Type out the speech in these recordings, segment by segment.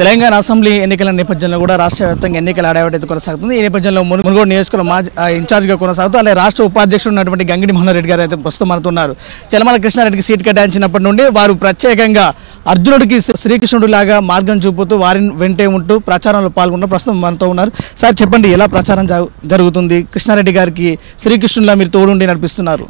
Telangana assembly ఎన్నికల నేపథ్యంలో కూడా రాష్ట్ర వ్యాప్తంగా ఎన్నికల హడావిడి కొనసాగుతుంది. ఈ నేపథ్యంలో మునుగోడు నియోజకవర్గం ఇన్ఛార్జ్గా కొనసాగుతూ అలాగే రాష్ట్ర ఉపాధ్యక్షుడు ఉన్నటువంటి గంగిడి మోహన్ రెడ్డి గారు అయితే ప్రస్తుతం మనతున్నారు. చలమల కృష్ణారెడ్డికి సీట్ కేటాయించినప్పటి నుండి వారు ప్రత్యేకంగా అర్జునుడికి శ్రీకృష్ణుడు లాగా మార్గం చూపుతూ వారిని వెంటే ఉంటూ ప్రచారంలో పాల్గొన్న ప్రస్తుతం మనతో ఉన్నారు. సార్ చెప్పండి, ఎలా ప్రచారం జరుగుతుంది? కృష్ణారెడ్డి గారికి శ్రీకృష్ణుడిలా మీరు తోడుండి నడిపిస్తున్నారు.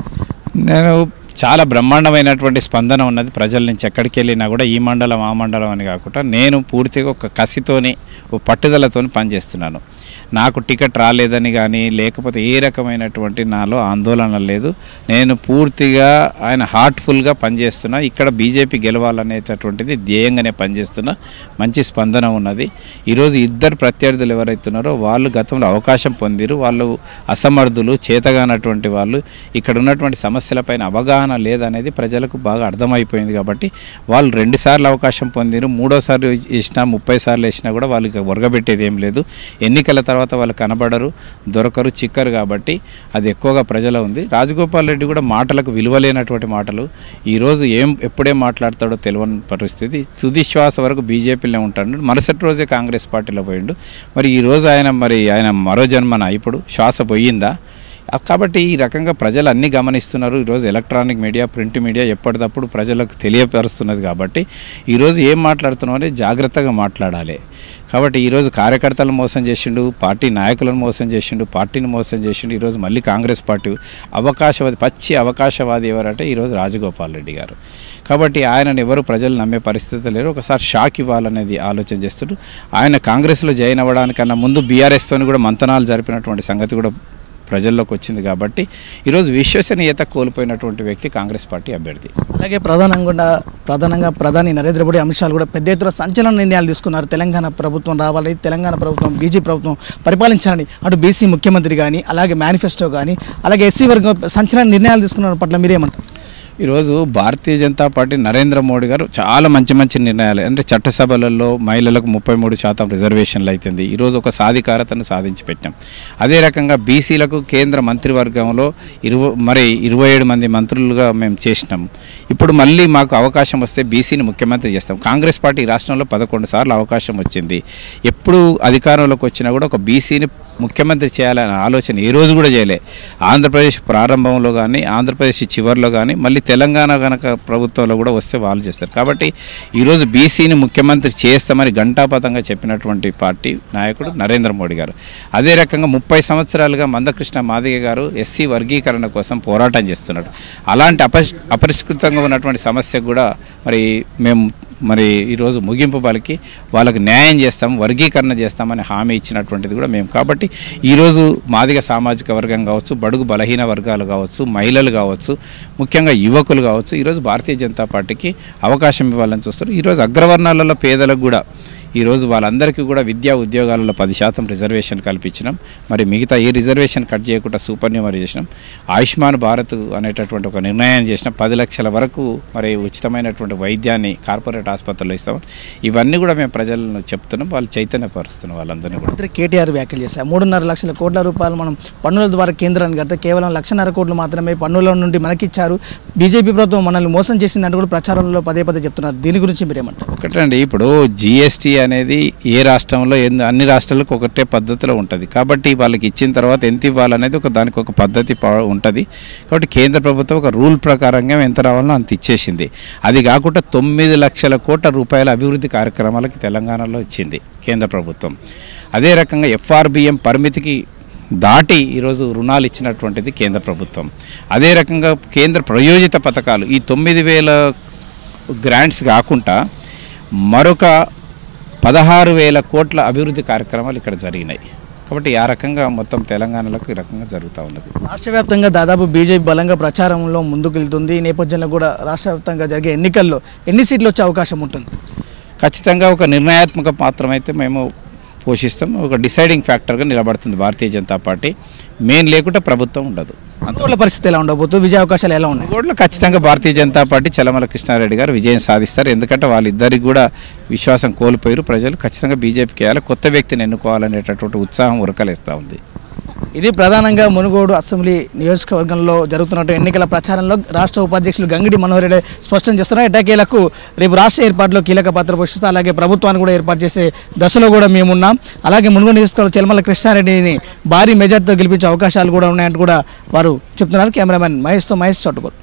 నేను చాలా బ్రహ్మాండమైనటువంటి స్పందన ఉన్నది ప్రజల నుంచి. ఎక్కడికి వెళ్ళినా కూడా ఈ మండలం ఆ మండలం అని కాకుండా నేను పూర్తిగా ఒక కసితోని ఒక పట్టుదలతో పనిచేస్తున్నాను. నాకు టికెట్ రాలేదని కానీ లేకపోతే ఏ రకమైనటువంటి నాలో ఆందోళన లేదు. నేను పూర్తిగా ఆయన హార్ట్ఫుల్గా పనిచేస్తున్నా. ఇక్కడ బీజేపీ గెలవాలనేటటువంటిది ధ్యేయంగానే పనిచేస్తున్నా. మంచి స్పందన ఉన్నది. ఈరోజు ఇద్దరు ప్రత్యర్థులు ఎవరైతున్నారో వాళ్ళు గతంలో అవకాశం పొందిరు. వాళ్ళు అసమర్థులు, చేతగానటువంటి వాళ్ళు. ఇక్కడ ఉన్నటువంటి సమస్యలపైన అవగాహన లేదనేది ప్రజలకు బాగా అర్థమైపోయింది. కాబట్టి వాళ్ళు 2 సార్లు అవకాశం పొందిరు. 3వ సారి వేసినా 30 సార్లు వేసినా కూడా వాళ్ళకి ఒరగబెట్టేది ఏం లేదు. ఎన్నికల తర్వాత వాళ్ళు కనబడరు, దొరకరు, చిక్కరు. కాబట్టి అది ఎక్కువగా ప్రజల ఉంది. రాజగోపాల్ రెడ్డి కూడా మాటలకు విలువలేనటువంటి మాటలు. ఈరోజు ఎప్పుడేం మాట్లాడతాడో తెలియని పరిస్థితి. తుది శ్వాస వరకు బీజేపీలో ఉంటాడు. మరుసటి రోజే కాంగ్రెస్ పార్టీలో పోయిండు. మరి ఈరోజు ఆయన మరో జన్మన ఇప్పుడు శ్వాస పోయిందా? కాబట్టి ఈ రకంగా ప్రజలు అన్నీ గమనిస్తున్నారు. ఈరోజు ఎలక్ట్రానిక్ మీడియా, ప్రింట్ మీడియా ఎప్పటికప్పుడు ప్రజలకు తెలియపరుస్తున్నది. కాబట్టి ఈరోజు ఏం మాట్లాడుతున్నామని జాగ్రత్తగా మాట్లాడాలి. కాబట్టి ఈరోజు కార్యకర్తలను మోసం చేసిండు, పార్టీ నాయకులను మోసం చేసిండు, పార్టీని మోసం చేసిండు. ఈరోజు మళ్ళీ కాంగ్రెస్ పార్టీ పచ్చి అవకాశవాది ఎవరంటే ఈరోజు రాజగోపాల్ రెడ్డి గారు. కాబట్టి ఆయనను ఎవరు ప్రజలు నమ్మే పరిస్థితి లేరు. ఒకసారి షాక్ ఇవ్వాలనేది ఆలోచన చేస్తున్నారు. ఆయన కాంగ్రెస్లో జాయిన్ అవ్వడానికన్నా ముందు బీఆర్ఎస్తో కూడా మంతనాలు జరిపినటువంటి సంగతి కూడా ప్రజల్లోకి వచ్చింది. కాబట్టి ఈరోజు విశ్వసనీయత కోల్పోయినటువంటి వ్యక్తి కాంగ్రెస్ పార్టీ అభ్యర్థి. అలాగే ప్రధానంగా ప్రధాని నరేంద్ర మోడీ, అమిత్ షా కూడా పెద్ద ఎత్తున సంచలన నిర్ణయాలు తీసుకున్నారు. తెలంగాణ ప్రభుత్వం రావాలి, తెలంగాణ ప్రభుత్వం బీజేపీ ప్రభుత్వం పరిపాలించాలని అటు బీసీ ముఖ్యమంత్రి కానీ అలాగే మేనిఫెస్టో కానీ అలాగే ఎస్సీ వర్గం సంచలన నిర్ణయాలు తీసుకున్న పట్ల మీరేమంటారు? ఈరోజు భారతీయ జనతా పార్టీ నరేంద్ర మోడీ గారు చాలా మంచి నిర్ణయాలు, అంటే చట్టసభలలో మహిళలకు 33% రిజర్వేషన్లు అవుతుంది. ఈరోజు ఒక సాధికారతను సాధించి పెట్టాం. అదే రకంగా బీసీలకు కేంద్ర మంత్రివర్గంలో 27 మంది మంత్రులుగా మేము చేసినాం. ఇప్పుడు మళ్ళీ మాకు అవకాశం వస్తే బీసీని ముఖ్యమంత్రి చేస్తాం. కాంగ్రెస్ పార్టీ రాష్ట్రంలో 11 సార్లు అవకాశం వచ్చింది. ఎప్పుడు అధికారంలోకి వచ్చినా కూడా ఒక బీసీని ముఖ్యమంత్రి చేయాలనే ఆలోచన ఏ రోజు కూడా చేయలే. ఆంధ్రప్రదేశ్ ప్రారంభంలో కానీ ఆంధ్రప్రదేశ్ చివరిలో కానీ మళ్ళీ తెలంగాణ కనుక ప్రభుత్వంలో కూడా వస్తే వాళ్ళు చేస్తారు. కాబట్టి ఈరోజు బీసీని ముఖ్యమంత్రి చేస్తామని ఘంటాపథంగా చెప్పినటువంటి పార్టీ నాయకుడు నరేంద్ర మోడీ గారు. అదే రకంగా 30 సంవత్సరాలుగా మందకృష్ణ మాదిగ గారు ఎస్సీ వర్గీకరణ కోసం పోరాటం చేస్తున్నాడు. అలాంటి అపరిష్కృతంగా ఉన్నటువంటి సమస్య కూడా మేము ఈరోజు ముగింపు పలికి వాళ్ళకి న్యాయం చేస్తాం, వర్గీకరణ చేస్తామని హామీ ఇచ్చినటువంటిది కూడా మేము. కాబట్టి ఈరోజు మాదిగ సామాజిక వర్గం కావచ్చు, బడుగు బలహీన వర్గాలు కావచ్చు, మహిళలు కావచ్చు, ముఖ్యంగా యువకులు కావచ్చు, ఈరోజు భారతీయ జనతా పార్టీకి అవకాశం ఇవ్వాలని చూస్తారు. ఈరోజు అగ్రవర్ణాలలో పేదలకు కూడా ఈరోజు వాళ్ళందరికీ కూడా విద్యా ఉద్యోగాలలో 10% రిజర్వేషన్ కల్పించినాం. మరి మిగతా ఏ రిజర్వేషన్ కట్ చేయకుండా సూపర్ న్యూమరీ చేసినాం. ఆయుష్మాన్ భారత్ అనేటటువంటి ఒక నిర్ణయం చేసినాం. 10 లక్షల వరకు ఉచితమైనటువంటి వైద్యాన్ని కార్పొరేట్ ఆసుపత్రుల్లో ఇస్తాం. ఇవన్నీ కూడా మేము ప్రజలను చెప్తున్నాం, వాళ్ళు చైతన్యపరుస్తున్నాం వాళ్ళందరినీ కూడా. కేటీఆర్ వ్యాఖ్యలు చేశారు. 3.5 లక్షల కోట్ల రూపాయలు మనం పన్నుల ద్వారా కేంద్రానికి కడితే కేవలం 1.5 కోట్లు మాత్రమే పన్నుల నుండి మనకిచ్చారు. బీజేపీ ప్రభుత్వం మనల్ని మోసం చేసిందంటూ కూడా ప్రచారంలో పదే చెప్తున్నారు. దీని గురించి మీరేమంటారు? ఒకటండి, ఇప్పుడు జీఎస్టీ అనేది ఏ రాష్ట్రంలో అన్ని రాష్ట్రాలకు ఒకటే పద్ధతిలో ఉంటుంది. కాబట్టి వాళ్ళకి ఇచ్చిన తర్వాత ఎంత ఇవ్వాలనేది దానికి ఒక పద్ధతి ఉంటుంది. కాబట్టి కేంద్ర ప్రభుత్వం ఒక రూల్ ప్రకారంగా ఎంత రావాలో అంత ఇచ్చేసింది. అది కాకుండా 9 లక్షల కోట్ల రూపాయల అభివృద్ధి కార్యక్రమాలకి తెలంగాణలో ఇచ్చింది కేంద్ర ప్రభుత్వం. అదే రకంగా ఎఫ్ఆర్బిఎం పరిమితికి దాటి ఈరోజు రుణాలు ఇచ్చినటువంటిది కేంద్ర ప్రభుత్వం. అదే రకంగా కేంద్ర ప్రయోజిత పథకాలు ఈ 9,000 గ్రాంట్స్ కాకుండా మరొక 16,000 కోట్ల అభివృద్ధి కార్యక్రమాలు ఇక్కడ జరిగినాయి. కాబట్టి ఆ రకంగా మొత్తం తెలంగాణలో ఈ రకంగా జరుగుతూ ఉన్నది. రాష్ట్ర వ్యాప్తంగా దాదాపు బీజేపీ బలంగా ప్రచారంలో ముందుకు వెళ్తుంది. ఈ నేపథ్యంలో కూడా రాష్ట్ర వ్యాప్తంగా జరిగే ఎన్నికల్లో ఎన్ని సీట్లు వచ్చే అవకాశం ఉంటుంది? ఖచ్చితంగా ఒక నిర్ణయాత్మక పాత్ర అయితే మేము పోషిస్తాం. ఒక డిసైడింగ్ ఫ్యాక్టర్గా నిలబడుతుంది భారతీయ జనతా పార్టీ. మెయిన్ లేకుండా ప్రభుత్వం ఉండదు. అందువల్ల పరిస్థితి ఎలా ఉండబోతుంది? విజయ అవకాశాలు ఎలా ఉన్నాయి? ఓట్లు ఖచ్చితంగా భారతీయ జనతా పార్టీ చలమల కృష్ణారెడ్డి గారు విజయం సాధిస్తారు. ఎందుకంటే వాళ్ళిద్దరికి కూడా విశ్వాసం కోల్పోయారు ప్రజలు. ఖచ్చితంగా బీజేపీకి వేయాలి, కొత్త వ్యక్తిని ఎన్నుకోవాలనేటటువంటి ఉత్సాహం ఉరకలేస్తూ ఉంది. ఇది ప్రధానంగా మునుగోడు అసెంబ్లీ నియోజకవర్గంలో జరుగుతున్న ఎన్నికల ప్రచారంలో రాష్ట్ర ఉపాధ్యక్షులు గంగిడి మనోహర్ రెడ్డి స్పష్టం చేస్తున్నారు. ఎటాకేలకు రేపు రాష్ట్ర ఏర్పాటులో కీలక పాత్ర పోషిస్తారు. అలాగే ప్రభుత్వాన్ని కూడా ఏర్పాటు చేసే దశలో కూడా మేమున్నాం. అలాగే మునుగోడు నియోజకవర్గం చెల్మల కృష్ణారెడ్డిని భారీ మెజార్టీతో గెలిపించే అవకాశాలు కూడా ఉన్నాయంటూ కూడా వారు చెప్తున్నారు. కెమెరామెన్ మహేష్ చోటుకోల్.